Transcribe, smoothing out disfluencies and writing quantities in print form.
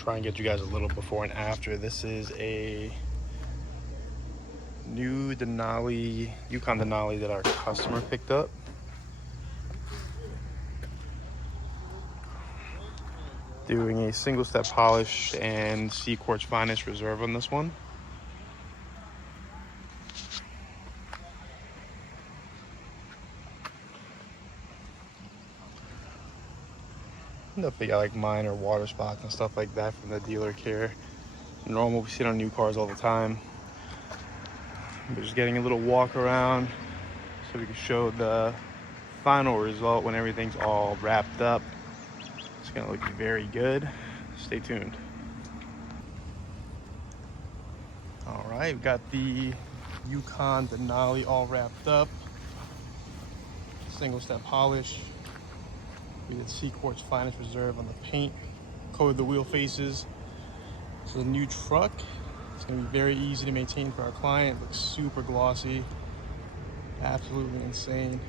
try and get you guys a little before and after. This is a new Denali, Yukon Denali that our customer picked up. Doing a single step polish and CQUARTZ Finest Reserve on this one. Definitely got like minor water spots and stuff like that from the dealer care. Normal, we see it on new cars all the time. We're just getting a little walk around so we can show the final result when everything's all wrapped up. It's gonna look very good. Stay tuned. All right, we've got the Yukon Denali all wrapped up. Single step polish. We did CQUARTZ Finest Reserve on the paint. Coated the wheel faces. This is a new truck. It's gonna be very easy to maintain for our client. Looks super glossy. Absolutely insane.